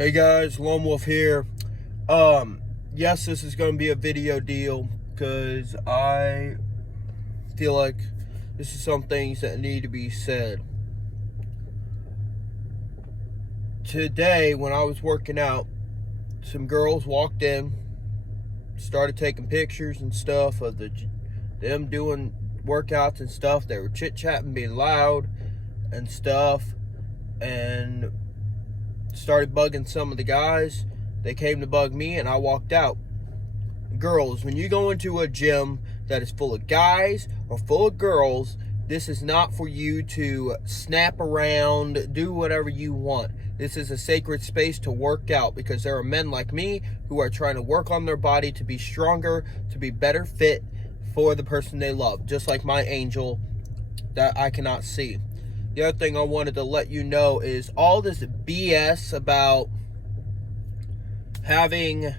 Hey guys, Lone Wolf here. Yes, this is going to be a video deal because I feel like this is some things that need to be said. Today, when I was working out, some girls walked in, started taking pictures and stuff of them doing workouts and stuff. They were chit-chatting, being loud and stuff, and started bugging some of the guys. They came to bug me and I walked out. Girls, when you go into a gym that is full of guys or full of girls, this is not for you to snap around, do whatever you want. This is a sacred space to work out because there are men like me who are trying to work on their body to be stronger, to be better fit for the person they love, just like my angel that I cannot see. The other thing I wanted to let you know is all this BS about having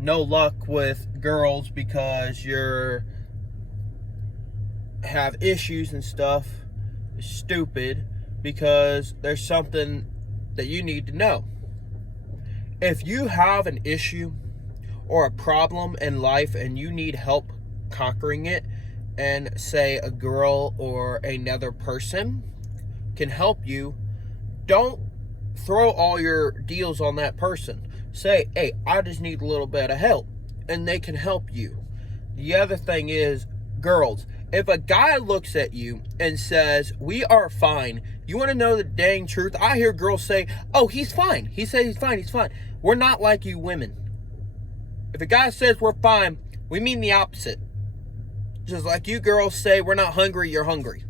no luck with girls because have issues and stuff is stupid, because there's something that you need to know. If you have an issue or a problem in life and you need help conquering it, and say a girl or another person can help you, don't throw all your deals on that person. Say, hey, I just need a little bit of help, and they can help you. The other thing is, girls, if a guy looks at you and says, we are fine, you want to know the dang truth? I hear girls say, oh, he's fine. He said he's fine, he's fine. We're not like you women. If a guy says we're fine, we mean the opposite. Just like you girls say, we're not hungry, you're hungry.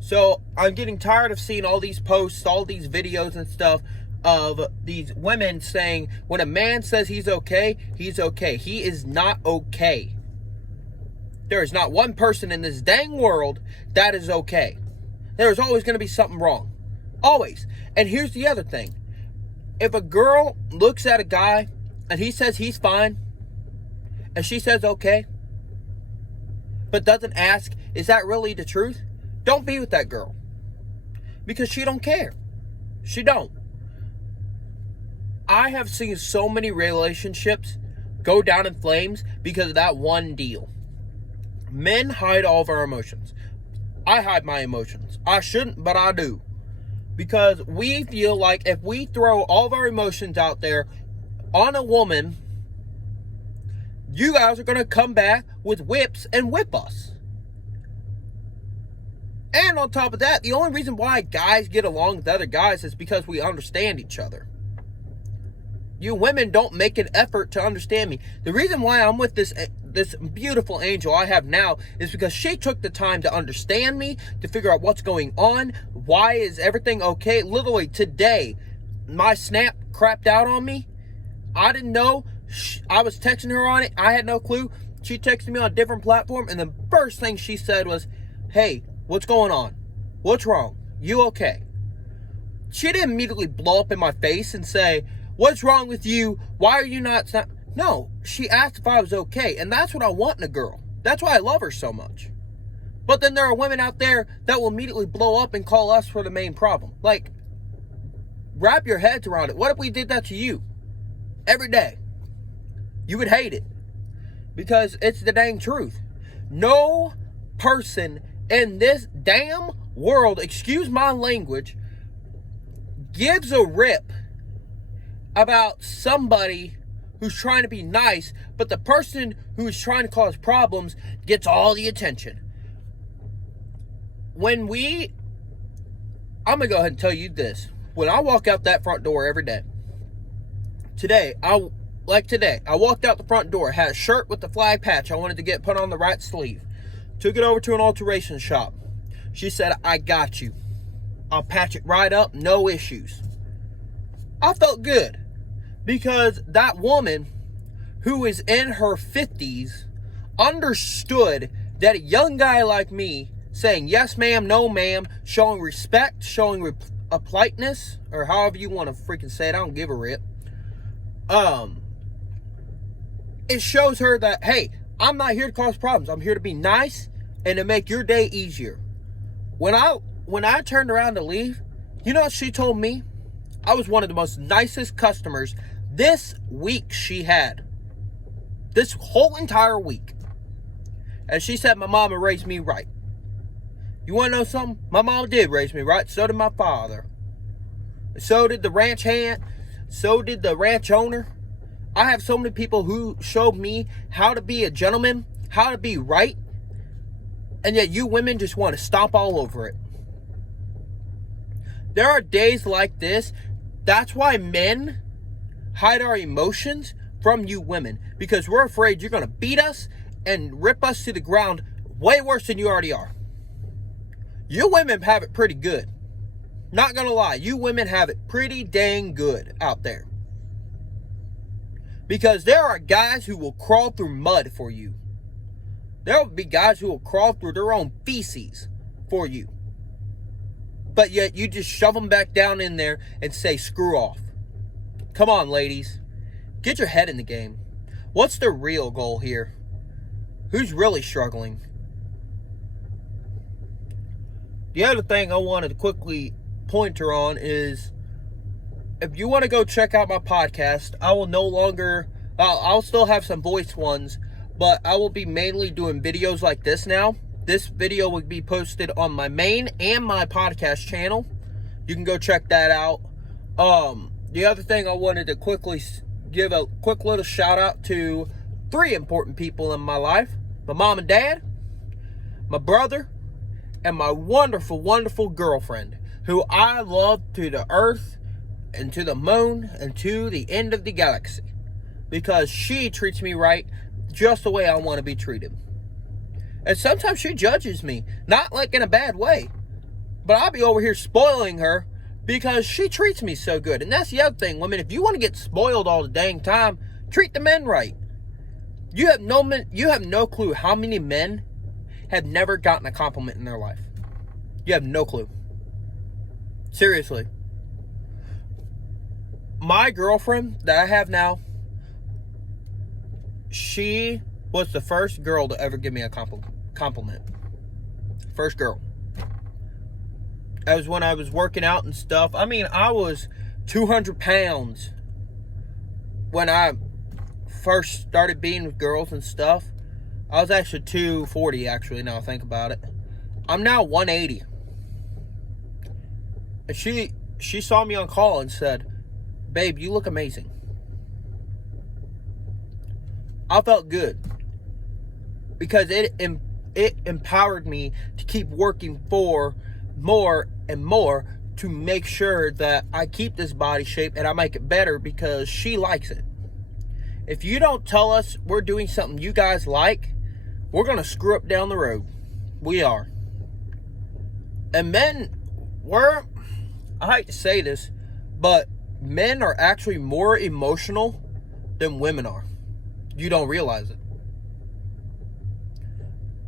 So I'm getting tired of seeing all these posts, all these videos and stuff of these women saying when a man says he's okay, he's okay. He is not okay. There is not one person in this dang world that is okay. There is always going to be something wrong. Always. And here's the other thing. If a girl looks at a guy and he says he's fine, and she says okay, but doesn't ask, is that really the truth? Don't be with that girl, because she don't care. She don't. I have seen so many relationships go down in flames because of that one deal. Men hide all of our emotions. I hide my emotions. I shouldn't, but I do. Because we feel like if we throw all of our emotions out there on a woman, you guys are going to come back with whips and whip us. And on top of that, the only reason why guys get along with other guys is because we understand each other. You women don't make an effort to understand me. The reason why I'm with this beautiful angel I have now is because she took the time to understand me, to figure out what's going on, why is everything okay. Literally today, my Snap crapped out on me. I didn't know. I was texting her on it. I had no clue. She texted me on a different platform, and the first thing she said was, hey, what's going on? What's wrong? You okay? She didn't immediately blow up in my face and say, what's wrong with you? Why are you not... No, she asked if I was okay, and that's what I want in a girl. That's why I love her so much. But then there are women out there that will immediately blow up and call us for the main problem. Like, wrap your heads around it. What if we did that to you? Every day. You would hate it. Because it's the dang truth. No person in this damn world, excuse my language, gives a rip about somebody who's trying to be nice, but the person who's trying to cause problems gets all the attention. I'm going to go ahead and tell you this. When I walk out that front door every day, today, I walked out the front door, had a shirt with the flag patch I wanted to get put on the right sleeve. Took it over to an alteration shop. She said, I got you. I'll patch it right up, no issues. I felt good, because that woman who is in her 50s understood that a young guy like me saying yes ma'am, no ma'am, showing respect, showing a politeness, or however you want to freaking say it, I don't give a rip. It shows her that, hey, I'm not here to cause problems. I'm here to be nice and to make your day easier. When I turned around to leave, you know what she told me? I was one of the most nicest customers this week she had. This whole entire week. And she said my mama raised me right. You want to know something? My mom did raise me right. So did my father. So did the ranch hand. So did the ranch owner. I have so many people who showed me how to be a gentleman, how to be right. And yet you women just want to stomp all over it. There are days like this. That's why men hide our emotions from you women. Because we're afraid you're going to beat us and rip us to the ground way worse than you already are. You women have it pretty good. Not going to lie. You women have it pretty dang good out there. Because there are guys who will crawl through mud for you. There will be guys who will crawl through their own feces for you. But yet you just shove them back down in there and say, screw off. Come on, ladies. Get your head in the game. What's the real goal here? Who's really struggling? The other thing I wanted to quickly pointer on is, if you want to go check out my podcast, I will no longer, I'll still have some voice ones, but I will be mainly doing videos like this now. This video will be posted on my main and my podcast channel. You can go check that out. The other thing I wanted to quickly give a quick little shout out to 3 important people in my life. My mom and dad, my brother, and my wonderful, wonderful girlfriend, who I love to the earth and to the moon and to the end of the galaxy. Because she treats me right just the way I want to be treated. And sometimes she judges me, not like in a bad way, but I'll be over here spoiling her because she treats me so good. And that's the other thing, women. If you want to get spoiled all the dang time, treat the men right. You have no clue how many men have never gotten a compliment in their life. You have no clue. Seriously. My girlfriend that I have now, she was the first girl to ever give me a compliment. First girl. That was when I was working out and stuff. I mean, I was 200 pounds when I first started being with girls and stuff. I was actually 240, actually, now I think about it. I'm now 180. And she saw me on call and said, babe, you look amazing. I felt good. Because it empowered me to keep working for more and more to make sure that I keep this body shape and I make it better because she likes it. If you don't tell us we're doing something you guys like, we're going to screw up down the road. We are. And men, I hate to say this, but men are actually more emotional than women are. You don't realize it.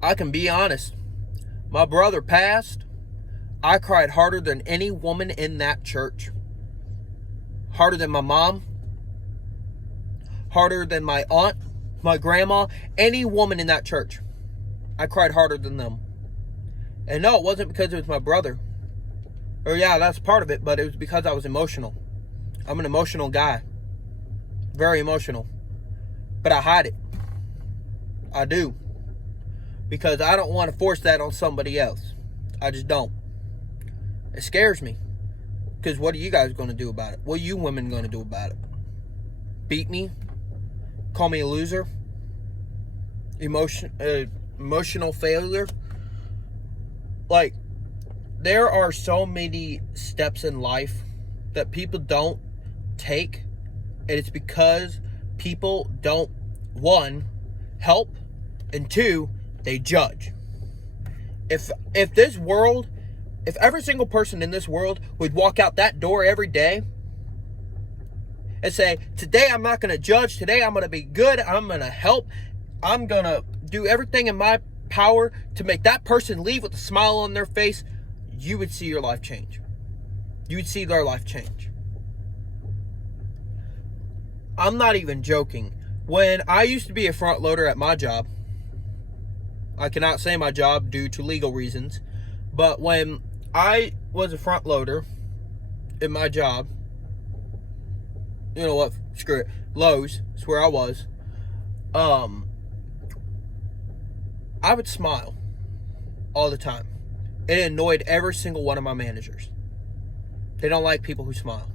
I can be honest. My brother passed. I cried harder than any woman in that church. Harder than my mom. Harder than my aunt, my grandma, any woman in that church. I cried harder than them. And no, it wasn't because it was my brother. Or yeah, that's part of it, but it was because I was emotional. I'm an emotional guy. Very emotional. But I hide it. I do. Because I don't want to force that on somebody else. I just don't. It scares me. Because what are you guys going to do about it? What are you women going to do about it? Beat me? Call me a loser? Emotional failure? Like, there are so many steps in life that people don't take. And it's because people don't, 1, help, and 2, they judge. If every single person in this world would walk out that door every day and say, today I'm not going to judge, today I'm going to be good, I'm going to help, I'm going to do everything in my power to make that person leave with a smile on their face, you would see your life change. You would see their life change. I'm not even joking. When I used to be a front loader at my job, I cannot say my job due to legal reasons, but when I was a front loader in my job, you know what, screw it, Lowe's, is where I was, I would smile all the time. It annoyed every single one of my managers. They don't like people who smile.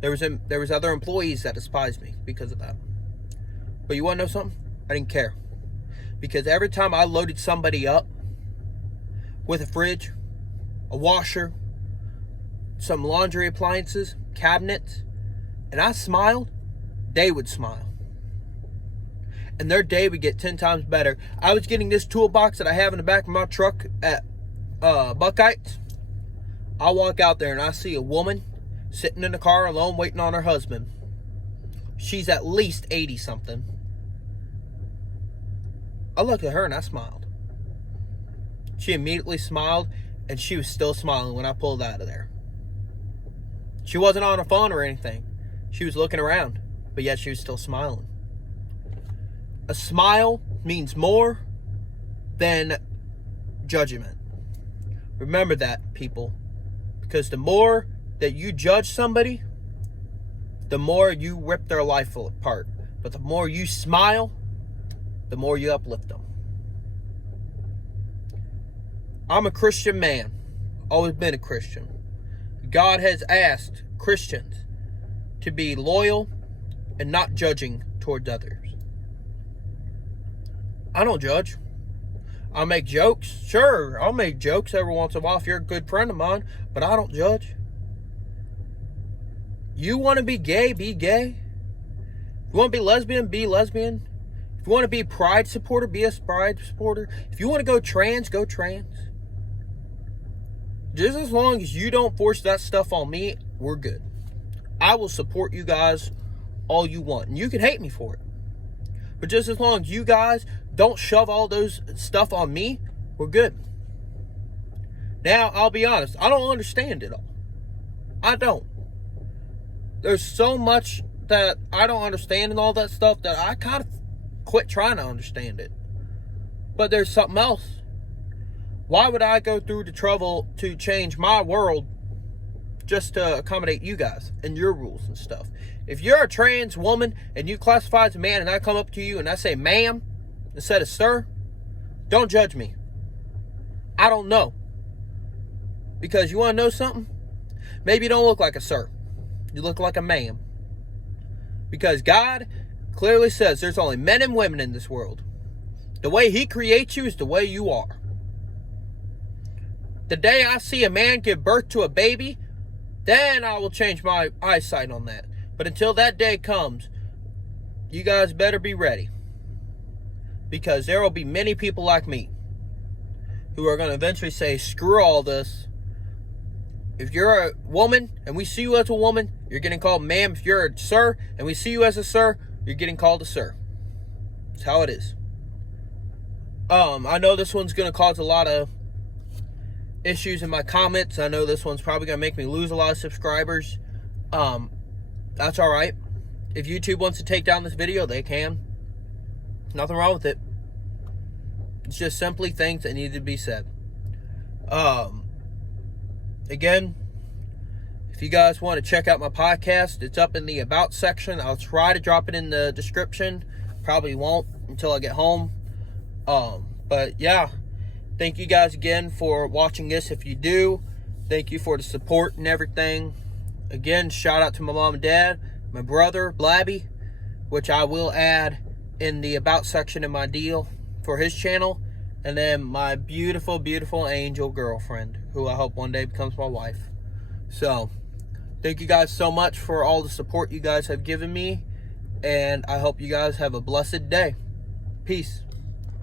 There was other employees that despised me because of that. But you want to know something? I didn't care. Because every time I loaded somebody up with a fridge, a washer, some laundry appliances, cabinets, and I smiled, they would smile. And their day would get 10 times better. I was getting this toolbox that I have in the back of my truck at Buckeyes. I walk out there and I see a woman sitting in the car alone waiting on her husband. She's at least 80 something. I looked at her and I smiled. She immediately smiled, and she was still smiling when I pulled out of there. She wasn't on her phone or anything. She was looking around, but yet she was still smiling. A smile means more than judgment. Remember that, people. Because the more that you judge somebody, the more you rip their life apart. But the more you smile, the more you uplift them. I'm a Christian man. Always been a Christian. God has asked Christians to be loyal and not judging towards others. I don't judge. I make jokes. Sure, I'll make jokes every once in a while if you're a good friend of mine, but I don't judge. You want to be gay, be gay. If you want to be lesbian, be lesbian. If you want to be pride supporter, be a pride supporter. If you want to go trans, go trans. Just as long as you don't force that stuff on me, we're good. I will support you guys all you want. And you can hate me for it. But just as long as you guys don't shove all those stuff on me, we're good. Now, I'll be honest. I don't understand it all. I don't. There's so much that I don't understand and all that stuff that I kind of quit trying to understand it. But there's something else. Why would I go through the trouble to change my world just to accommodate you guys and your rules and stuff? If you're a trans woman and you classify as a man and I come up to you and I say ma'am instead of sir, don't judge me. I don't know. Because you want to know something? Maybe you don't look like a sir. You look like a ma'am. Because God clearly says there's only men and women in this world. The way He creates you is the way you are. The day I see a man give birth to a baby, then I will change my eyesight on that. But until that day comes, you guys better be ready. Because there will be many people like me who are going to eventually say, screw all this. If you're a woman and we see you as a woman, you're getting called ma'am. If you're a sir and we see you as a sir, you're getting called a sir. That's how it is. I know this one's going to cause a lot of issues in my comments. I know this one's probably going to make me lose a lot of subscribers. That's alright. If YouTube wants to take down this video, they can. Nothing wrong with it. It's just simply things that need to be said. Again, if you guys want to check out my podcast, it's up in the About section. I'll try to drop it in the description. Probably won't until I get home. But yeah, thank you guys again for watching this. If you do, thank you for the support and everything. Again, shout out to my mom and dad, my brother, Blabby, which I will add in the About section in my deal for his channel. And then my beautiful, beautiful angel girlfriend, who I hope one day becomes my wife. So, thank you guys so much for all the support you guys have given me. And I hope you guys have a blessed day. Peace.